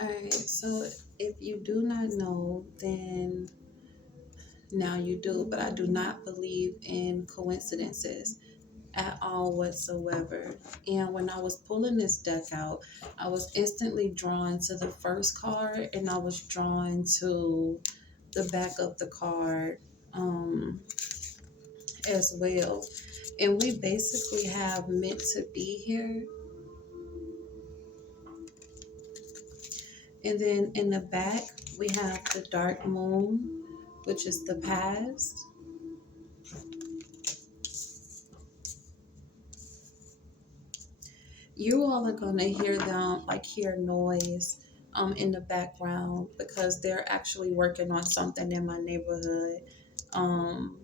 Alright, so if you do not know, then now you do, but I do not believe in coincidences at all whatsoever. And when I was pulling this deck out, I was instantly drawn to the first card and I was drawn to the back of the card um, as well. And we basically have meant to be here. And then in the back, we have the dark moon, which is the past. You all are going to hear them, like hear noise in the background because they're actually working on something in my neighborhood. Um,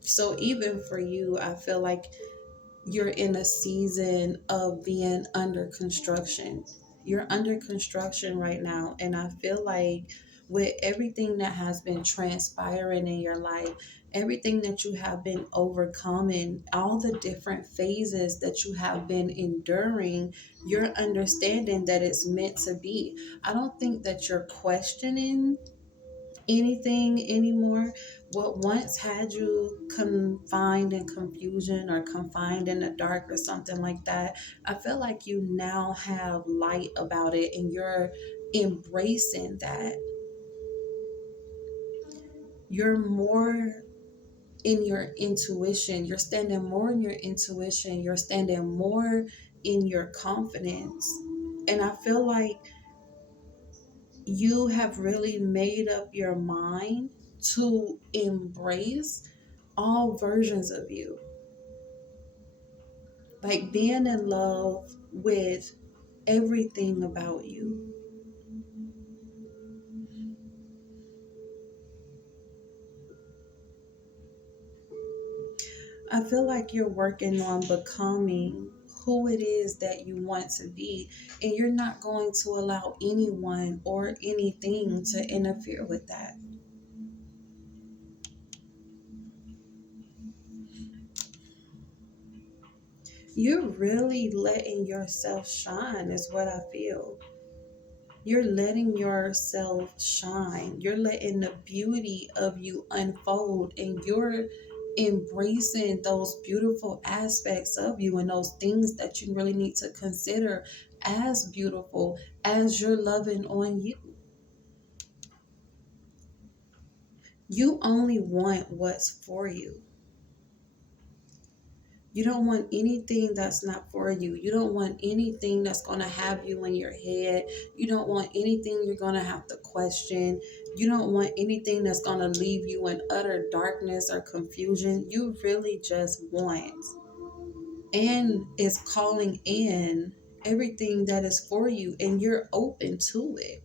so even for you, I feel like you're in a season of being under construction. You're under construction right now. And I feel like with everything that has been transpiring in your life, everything that you have been overcoming, all the different phases that you have been enduring, you're understanding that it's meant to be. I don't think that you're questioning anything anymore. What once had you confined in confusion or confined in the dark or something like that, I feel like you now have light about it and you're embracing that. You're more in your intuition. You're standing more in your intuition. You're standing more in your confidence. And I feel like you have really made up your mind to embrace all versions of you. Like being in love with everything about you. I feel like you're working on becoming who it is that you want to be, and you're not going to allow anyone or anything to interfere with that. You're really letting yourself shine, is what I feel. You're letting yourself shine. You're letting the beauty of you unfold, and you're embracing those beautiful aspects of you and those things that you really need to consider as beautiful as you're loving on you. You only want what's for you. You don't want anything that's not for you. You don't want anything that's going to have you in your head. You don't want anything you're going to have to question. You don't want anything that's going to leave you in utter darkness or confusion. You really just want and is calling in everything that is for you, and you're open to it.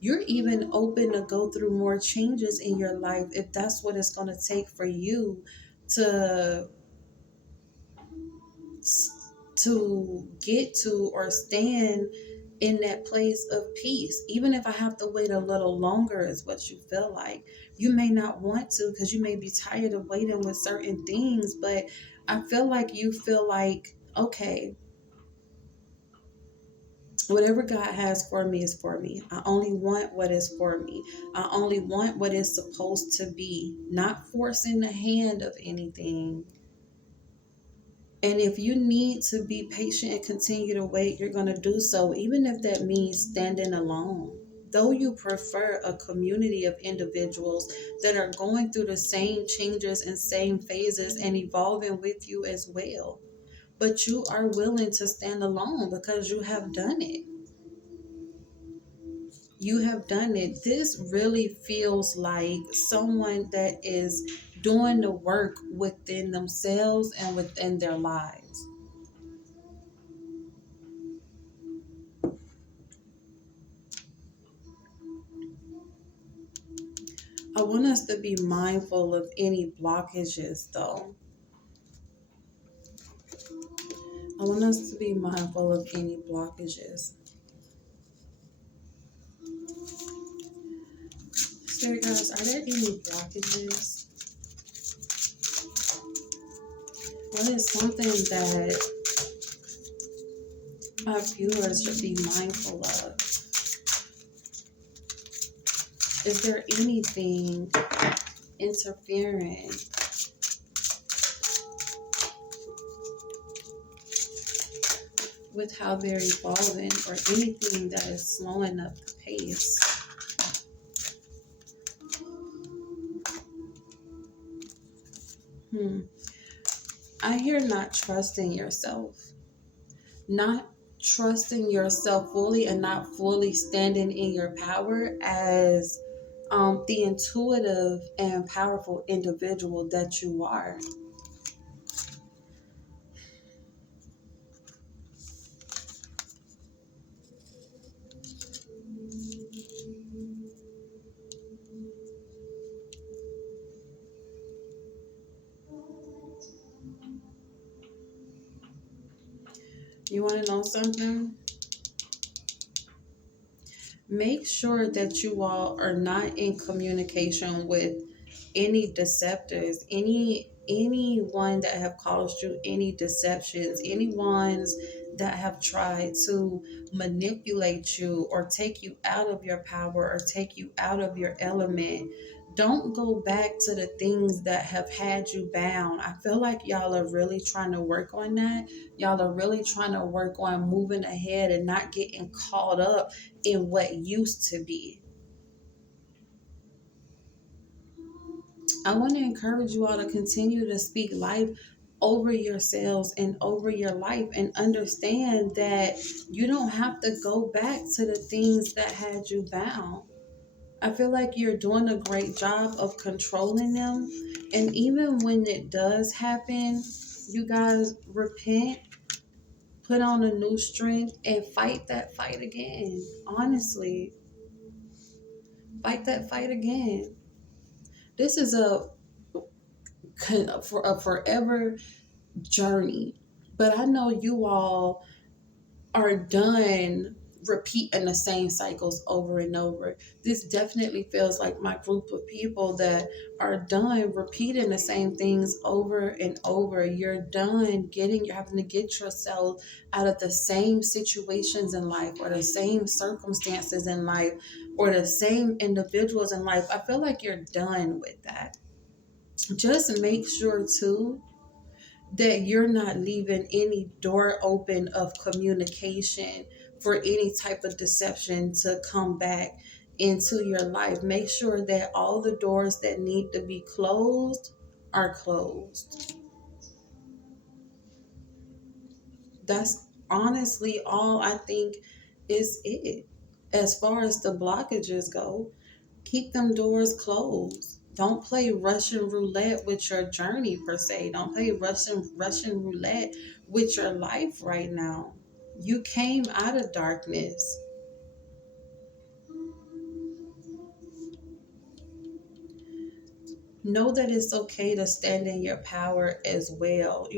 You're even open to go through more changes in your life if that's what it's going to take for you to get to or stand in that place of peace. Even if I have to wait a little longer, is what you feel like. You may not want to because you may be tired of waiting with certain things, but I feel like you feel like, okay, whatever God has for me is for me. I only want what is for me. I only want what is supposed to be, not forcing the hand of anything. And if you need to be patient and continue to wait, you're going to do so, even if that means standing alone. Though you prefer a community of individuals that are going through the same changes and same phases and evolving with you as well. But you are willing to stand alone because you have done it. You have done it. This really feels like someone that is doing the work within themselves and within their lives. I want us to be mindful of any blockages, though. I want us to be mindful of any blockages. Spirit guys, are there any blockages? What is something that our viewers should be mindful of? Is there anything interfering with how they're evolving, or anything that is slowing up the pace? Hmm. I hear not trusting yourself. Not trusting yourself fully, and not fully standing in your power as the intuitive and powerful individual that you are. You want to know something? Make sure that you all are not in communication with any deceptors, anyone that have caused you any deceptions, any ones that have tried to manipulate you or take you out of your power or take you out of your element. Don't go back to the things that have had you bound. I feel like y'all are really trying to work on that. Y'all are really trying to work on moving ahead and not getting caught up in what used to be. I want to encourage you all to continue to speak life over yourselves and over your life, and understand that you don't have to go back to the things that had you bound. I feel like you're doing a great job of controlling them. And even when it does happen, you guys repent, put on a new strength, and fight that fight again. Honestly, fight that fight again. This is a forever journey. But I know you all are done repeating the same cycles over and over. This definitely feels like my group of people that are done repeating the same things over and over. You're done you're having to get yourself out of the same situations in life, or the same circumstances in life, or the same individuals in life. I feel like you're done with that. Just make sure too that you're not leaving any door open of communication for any type of deception to come back into your life. Make sure that all the doors that need to be closed are closed. That's honestly all I think is it. As far as the blockages go, keep them doors closed. Don't play Russian roulette with your journey per se. Don't play Russian roulette with your life right now. You came out of darkness. Know that it's okay to stand in your power as well.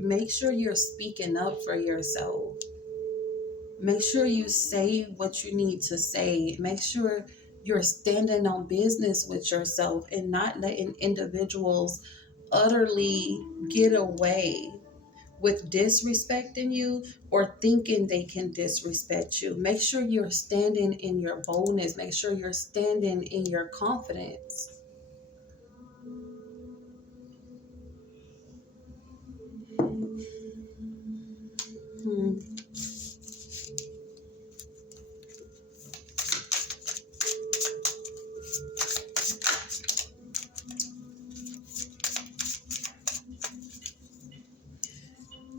Make sure you're speaking up for yourself. Make sure you say what you need to say. Make sure you're standing on business with yourself and not letting individuals utterly get away with disrespecting you or thinking they can disrespect you. Make sure you're standing in your boldness. Make sure you're standing in your confidence. Hmm.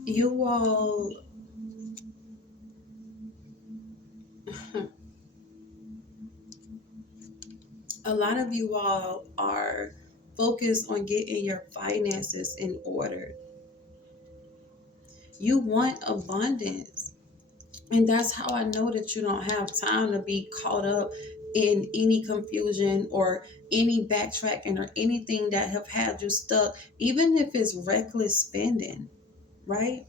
You all, a lot of you all are focused on getting your finances in order. You want abundance. And that's how I know that you don't have time to be caught up in any confusion or any backtracking or anything that have had you stuck, even if it's reckless spending, right?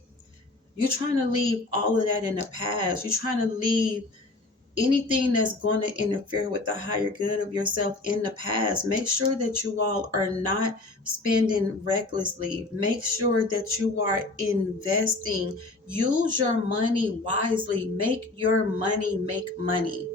You're trying to leave all of that in the past. You're trying to leave anything that's going to interfere with the higher good of yourself in the past. Make sure that you all are not spending recklessly. Make sure that you are investing. Use your money wisely. Make your money make money.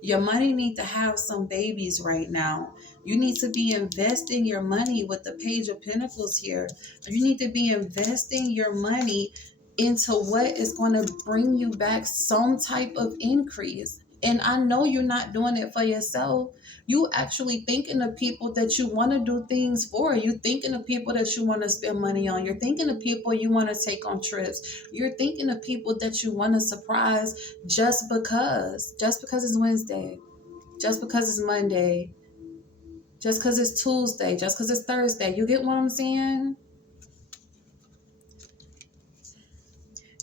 Your money need to have some babies right now. You need to be investing your money with the Page of Pentacles here. You need to be investing your money into what is going to bring you back some type of increase. And I know you're not doing it for yourself. You actually thinking of people that you want to do things for. You thinking of people that you want to spend money on. You're thinking of people you want to take on trips. You're thinking of people that you want to surprise just because it's Wednesday, just because it's Monday, just because it's Tuesday, just because it's Thursday. You get what I'm saying?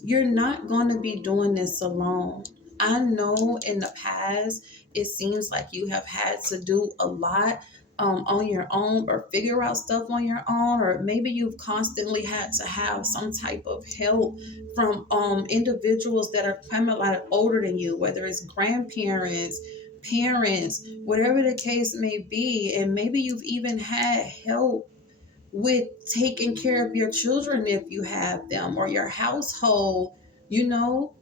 You're not going to be doing this alone. I know in the past, it seems like you have had to do a lot on your own or figure out stuff on your own, or maybe you've constantly had to have some type of help from individuals that are kind of like older than you, whether it's grandparents, parents, whatever the case may be. And maybe you've even had help with taking care of your children if you have them, or your household, you know.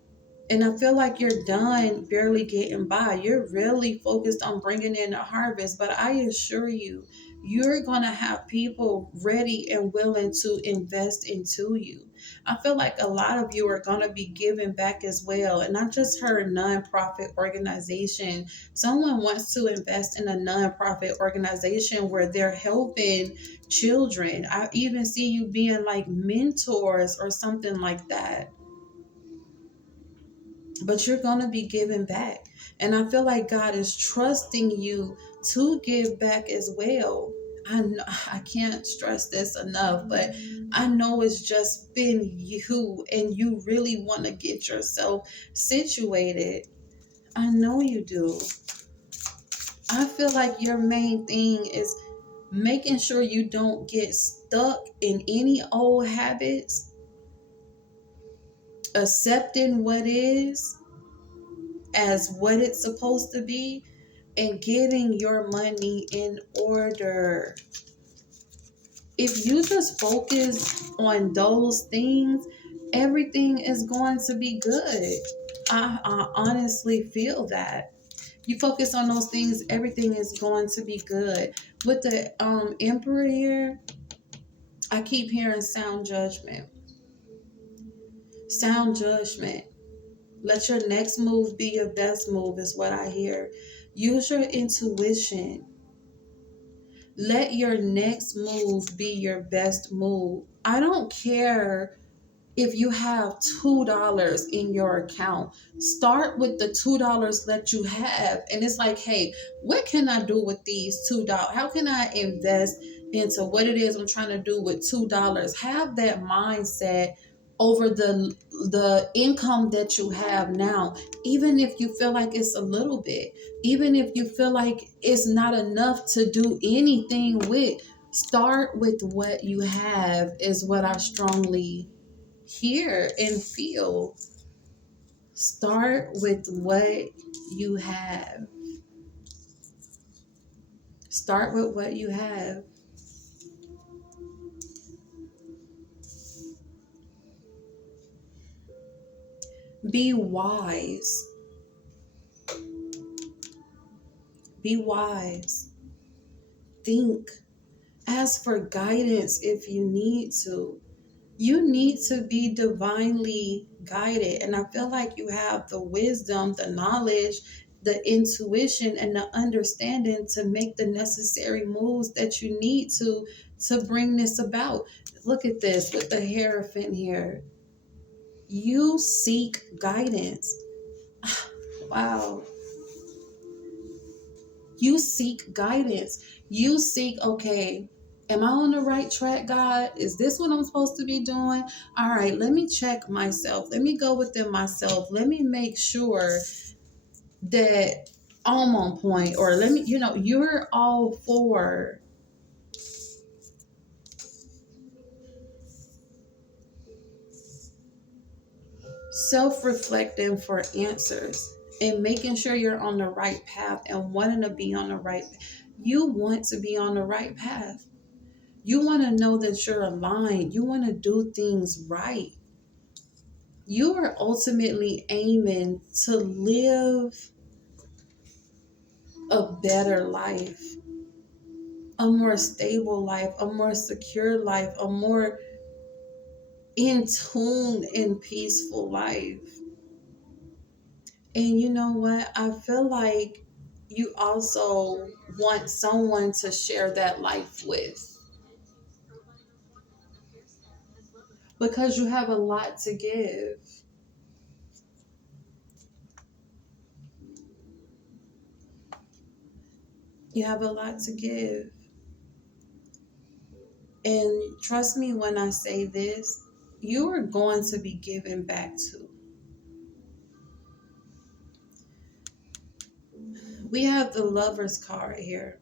And I feel like you're done barely getting by. You're really focused on bringing in a harvest. But I assure you, you're going to have people ready and willing to invest into you. I feel like a lot of you are going to be giving back as well. And I just heard nonprofit organization. Someone wants to invest in a nonprofit organization where they're helping children. I even see you being like mentors or something like that, but you're going to be giving back. And I feel like God is trusting you to give back as well. I know, I can't stress this enough, but I know it's just been you and you really want to get yourself situated. I know you do. I feel like your main thing is making sure you don't get stuck in any old habits, accepting what is as what it's supposed to be, and getting your money in order. If you just focus on those things, everything is going to be good. I honestly feel that. You focus on those things, everything is going to be good. With the Emperor here, I keep hearing sound judgment. Sound judgment. Let your next move be your best move, is what I hear. Use your intuition. Let your next move be your best move. I don't care if you have $2 in your account. Start with the $2 that you have. And it's like, hey, what can I do with these $2? How can I invest into what it is I'm trying to do with $2? Have that mindset over the income that you have now. Even if you feel like it's a little bit, even if you feel like it's not enough to do anything with, start with what you have, is what I strongly hear and feel. Start with what you have. Start with what you have. Be wise. Be wise. Think. Ask for guidance if you need to. You need to be divinely guided. And I feel like you have the wisdom, the knowledge, the intuition, and the understanding to make the necessary moves that you need to bring this about. Look at this with the Hierophant here. You seek guidance. Wow. You seek guidance. You seek, okay, am I on the right track, God? Is this what I'm supposed to be doing? All right, let me check myself. Let me go within myself. Let me make sure that I'm on point. Or let me, you're all for self-reflecting for answers and making sure you're on the right path and wanting to be on the right. You want to be on the right path. You want to know that you're aligned. You want to do things right. You are ultimately aiming to live a better life, a more stable life, a more secure life, a more in tune and peaceful life. And you know what? I feel like you also want someone to share that life with because you have a lot to give. You have a lot to give. And trust me when I say this, you are going to be given back to. We have the lover's card here.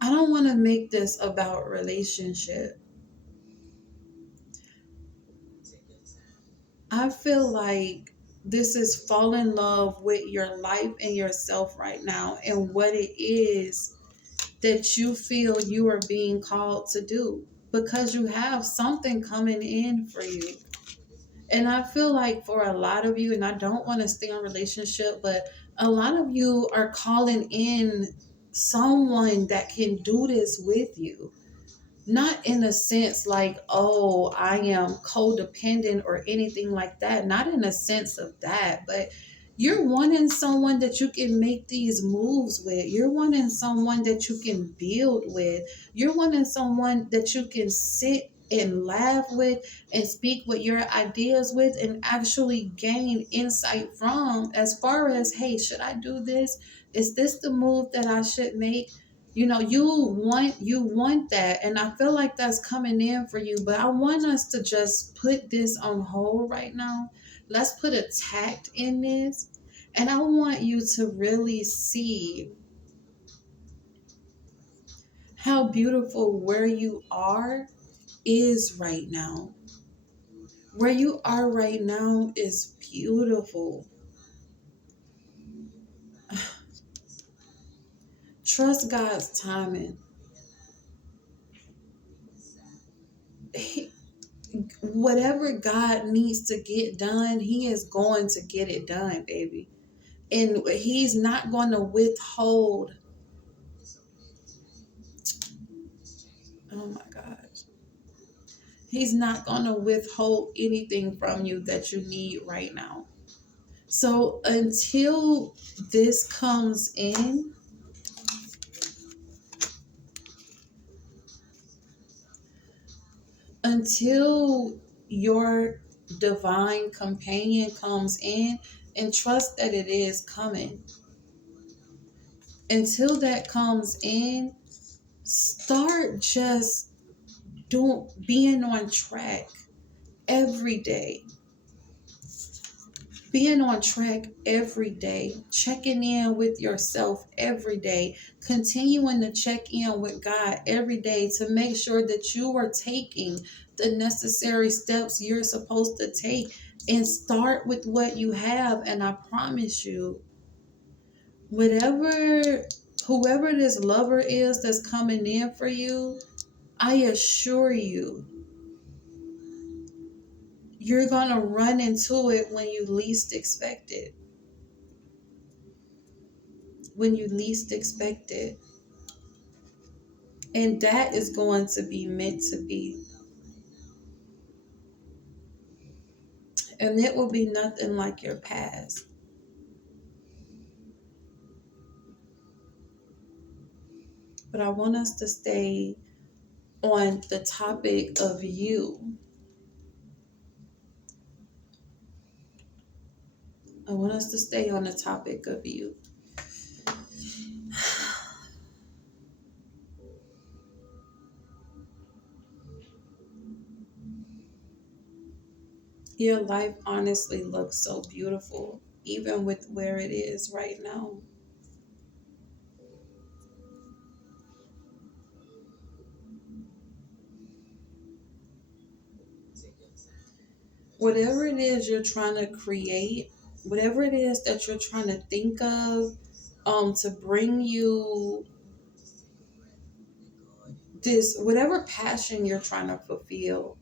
I don't want to make this about relationship. I feel like this is fall in love with your life and yourself right now and what it is that you feel you are being called to do because you have something coming in for you. And I feel like for a lot of you, and I don't want to stay in relationship, but a lot of you are calling in someone that can do this with you. Not in a sense like, oh, I am codependent or anything like that. Not in a sense of that, but you're wanting someone that you can make these moves with. You're wanting someone that you can build with. You're wanting someone that you can sit and laugh with and speak with your ideas with and actually gain insight from as far as, hey, should I do this? Is this the move that I should make? You know, you want that, and I feel like that's coming in for you, but I want us to just put this on hold right now. Let's put a tact in this, and I want you to really see how beautiful where you are is right now. Where you are right now is beautiful. Trust God's timing. He, whatever God needs to get done, He is going to get it done, baby. And He's not going to withhold. Oh my gosh. He's not going to withhold anything from you that you need right now. So until this comes in, until your divine companion comes in, and trust that it is coming. Until that comes in, start just doing being on track every day. Being on track every day, checking in with yourself every day, continuing to check in with God every day to make sure that you are taking the necessary steps you're supposed to take, and start with what you have. And I promise you, whatever, whoever this lover is that's coming in for you, I assure you, you're going to run into it when you least expect it. When you least expect it. And that is going to be meant to be. And it will be nothing like your past. But I want us to stay on the topic of you. I want us to stay on the topic of you. Your life honestly looks so beautiful, even with where it is right now. Whatever it is you're trying to create, whatever it is that you're trying to think of, to bring you this, whatever passion you're trying to fulfill,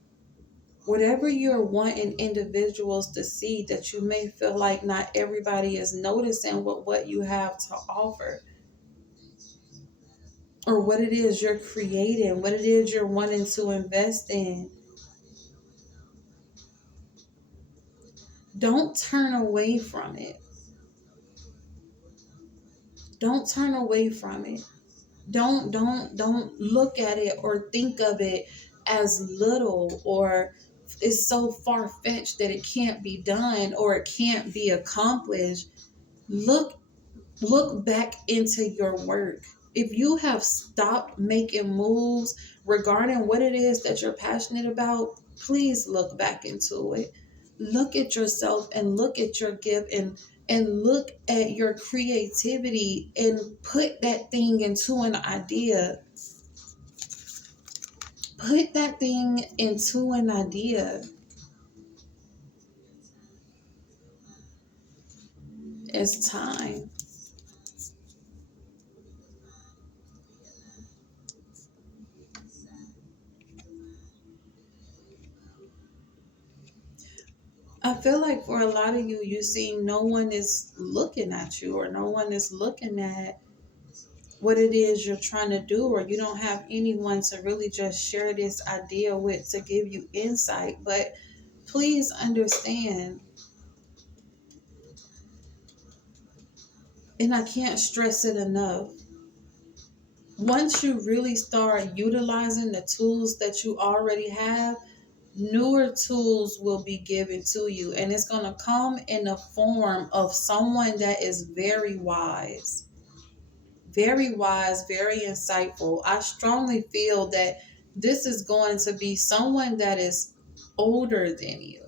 Whatever you're wanting individuals to see, that you may feel like not everybody is noticing what you have to offer, or what it is you're creating, what it is you're wanting to invest in. Don't turn away from it. Don't turn away from it. Don't look at it or think of it as little, or it's so far-fetched that it can't be done or it can't be accomplished. Look back into your work. If you have stopped making moves regarding what it is that you're passionate about, please look back into it. Look at yourself and look at your gift, and look at your creativity and put that thing into an idea. Put that thing into an idea. It's time. I feel like for a lot of you, you see no one is looking at you, or no one is looking at what it is you're trying to do, or you don't have anyone to really just share this idea with to give you insight. But please understand, and I can't stress it enough, once you really start utilizing the tools that you already have, newer tools will be given to you, and it's going to come in the form of someone that is very wise. Very wise, very insightful. I strongly feel that this is going to be someone that is older than you.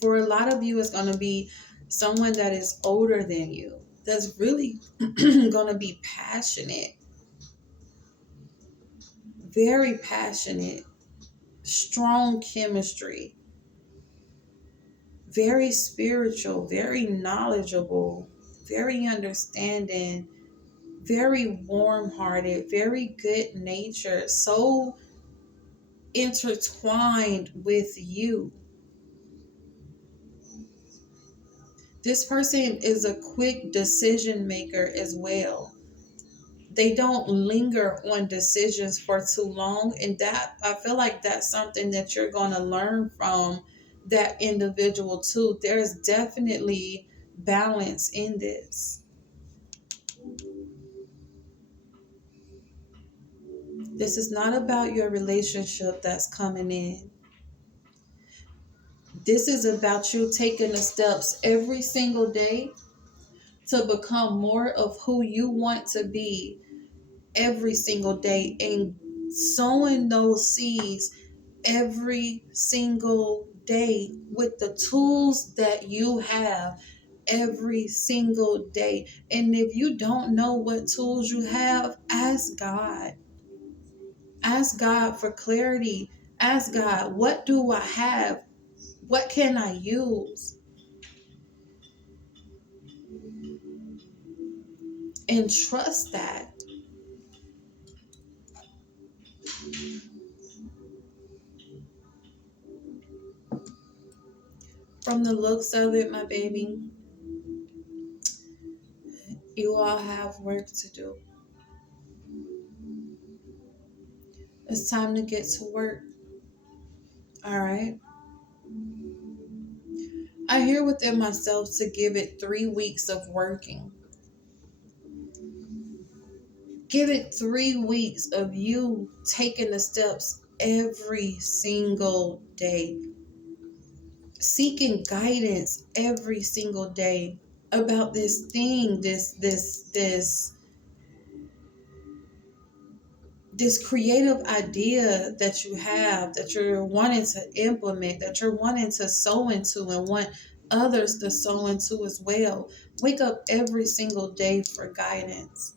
For a lot of you, it's going to be someone that is older than you, that's really going to be passionate, very passionate, strong chemistry, very spiritual, very knowledgeable, very understanding, very warm-hearted, very good natured, so intertwined with you. This person is a quick decision maker as well. They don't linger on decisions for too long, and that, I feel like that's something that you're going to learn from that individual too. There's definitely balance in this. This is not about your relationship that's coming in. This is about you taking the steps every single day to become more of who you want to be every single day, and sowing those seeds every single day with the tools that you have every single day. And if you don't know what tools you have, ask God. Ask God for clarity. Ask God, what do I have? What can I use? And trust that. From the looks of it, my baby, you all have work to do. It's time to get to work. All right. I hear within myself to give it 3 weeks of working. Give it 3 weeks of you taking the steps every single day, seeking guidance every single day about this thing, this creative idea that you have, that you're wanting to implement, that you're wanting to sow into and want others to sow into as well. Wake up every single day for guidance.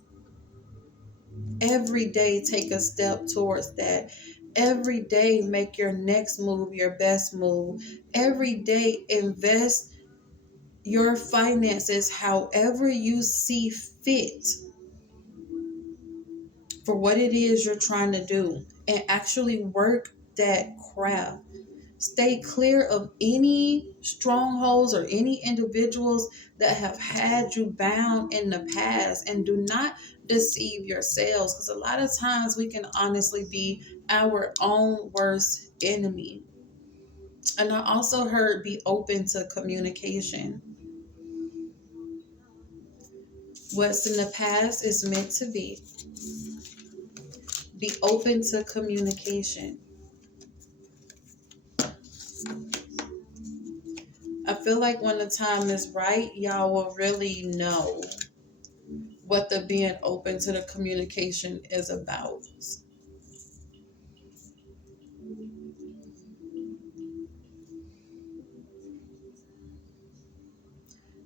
Every day take a step towards that. Every day make your next move your best move. Every day invest your finances however you see fit. for what it is you're trying to do and actually work that craft. Stay clear of any strongholds or any individuals that have had you bound in the past, and do not deceive yourselves, because a lot of times we can honestly be our own worst enemy. And I also heard be open to communication. What's in the past is meant to be. Be open to communication. I feel like when the time is right, y'all will really know what the being open to the communication is about.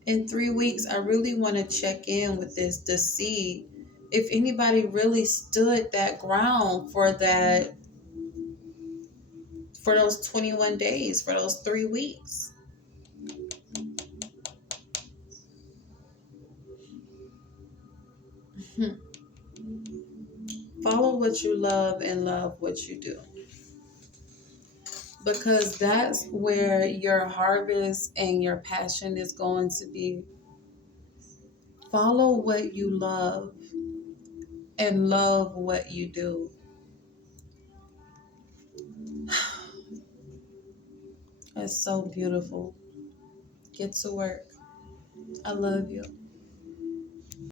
In 3 weeks, I really want to check in with this to see if anybody really stood that ground for those 21 days, for those 3 weeks. Follow what you love and love what you do, because that's where your harvest and your passion is going to be. Follow what you love and love what you do. It's so beautiful. Get to work. I love you.